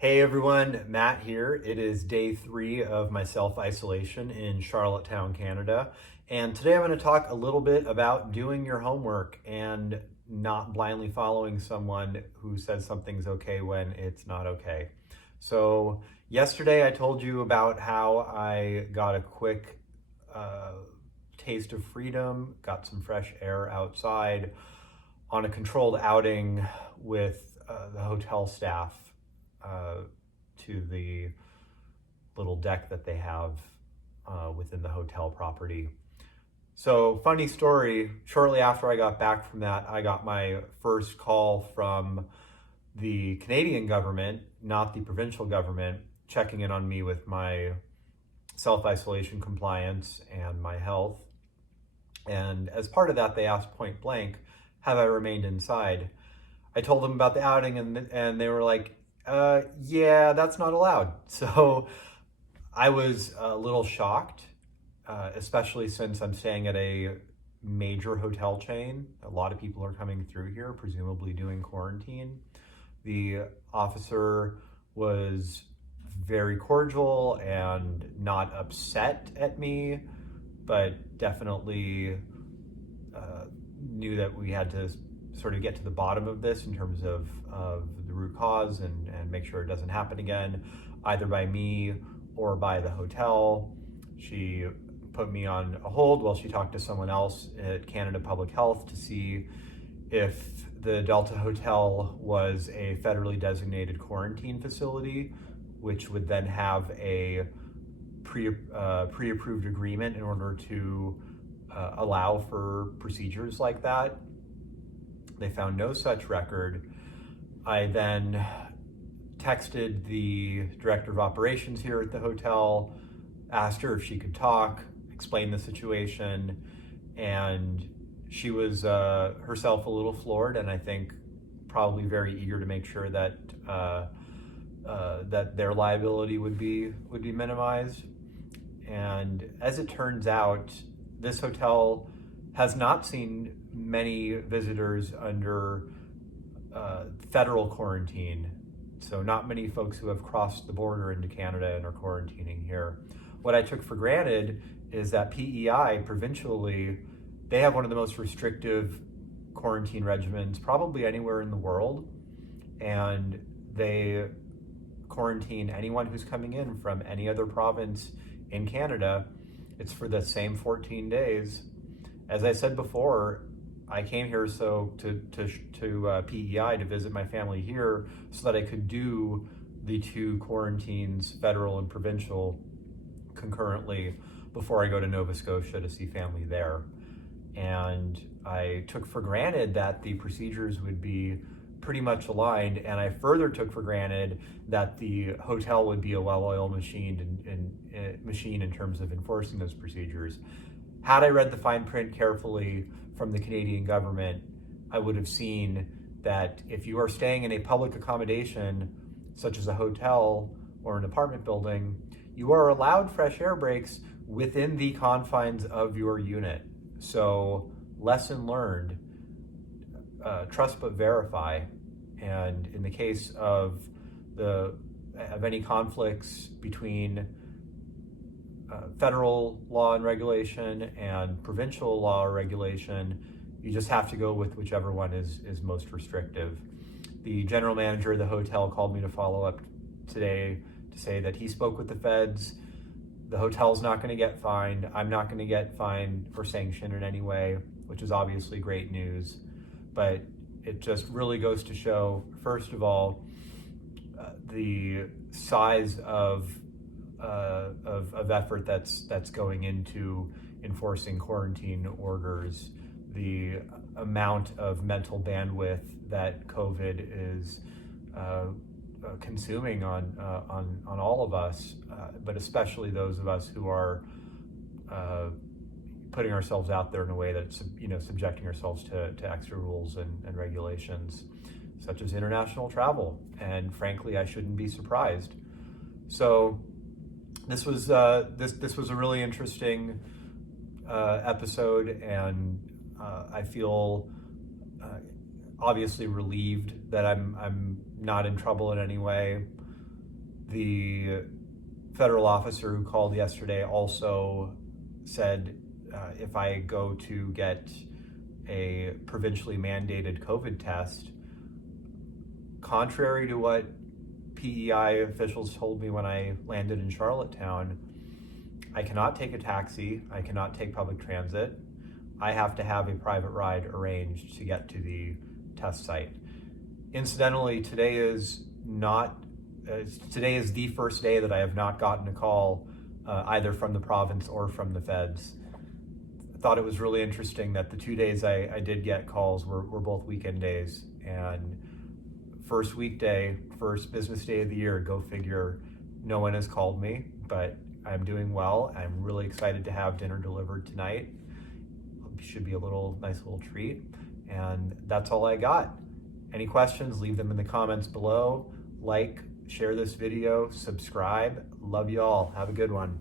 Hey everyone, Matt here. It is day 3 of my self-isolation in Charlottetown, Canada. And today I'm going to talk a little bit about doing your homework and not blindly following someone who says something's okay when it's not okay. So yesterday I told you about how I got a quick uh, taste of freedom, got some fresh air outside on a controlled outing with the hotel staff uh, to the little deck that they have within the hotel property. So, funny story, shortly after I got back from that, I got my first call from the Canadian government, not the provincial government, checking in on me with my self isolation compliance and my health. And as part of that, they asked point blank, have I remained inside? I told them about the outing, and they were like, yeah, that's not allowed. So I was a little shocked, especially since I'm staying at a major hotel chain. A lot of people are coming through here, presumably doing quarantine. The officer was very cordial and not upset at me, but definitely knew that we had to sort of get to the bottom of this in terms of the root cause and make sure it doesn't happen again, either by me or by the hotel. She put me on a hold while she talked to someone else at Canada Public Health to see if the Delta Hotel was a federally designated quarantine facility, which would then have a pre-approved agreement in order to allow for procedures like that. They found no such record. I then texted the director of operations here at the hotel, asked her if she could talk, explained the situation, and she was herself a little floored, and I think probably very eager to make sure that that their liability would be minimized. And as it turns out, this hotel has not seen many visitors under federal quarantine. So not many folks who have crossed the border into Canada and are quarantining here. What I took for granted is that PEI, provincially, they have one of the most restrictive quarantine regimens probably anywhere in the world. And they quarantine anyone who's coming in from any other province in Canada. It's for the same 14 days. As I said before, I came here to PEI to visit my family here so that I could do the 2 quarantines, federal and provincial, concurrently before I go to Nova Scotia to see family there. And I took for granted that the procedures would be pretty much aligned, and I further took for granted that the hotel would be a well-oiled machine in terms of enforcing those procedures. Had I read the fine print carefully from the Canadian government, I would have seen that if you are staying in a public accommodation, such as a hotel or an apartment building, you are allowed fresh air breaks within the confines of your unit. So, lesson learned, trust but verify. And in the case of any conflicts between federal law and regulation and provincial law or regulation, you just have to go with whichever one is most restrictive. The general manager of the hotel called me to follow up today to say that he spoke with the feds. The hotel's not going to get fined. I'm not going to get fined or sanctioned in any way, which is obviously great news. But it just really goes to show, first of all, the size of effort that's going into enforcing quarantine orders, the amount of mental bandwidth that COVID is consuming on all of us, but especially those of us who are putting ourselves out there in a way that's subjecting ourselves to extra rules and regulations, such as international travel. And frankly, I shouldn't be surprised. So this was this was a really interesting episode, and I feel obviously relieved that I'm not in trouble in any way. The federal officer who called yesterday also said if I go to get a provincially mandated COVID test, contrary to what PEI officials told me when I landed in Charlottetown, I cannot take a taxi, I cannot take public transit. I have to have a private ride arranged to get to the test site. Incidentally, today is the first day that I have not gotten a call either from the province or from the feds. I thought it was really interesting that the 2 days I did get calls were both weekend days. And first weekday, first business day of the year, go figure, no one has called me, but I'm doing well. I'm really excited to have dinner delivered tonight. Should be a nice little treat. And that's all I got. Any questions, leave them in the comments below. Like, share this video, subscribe. Love you all. Have a good one.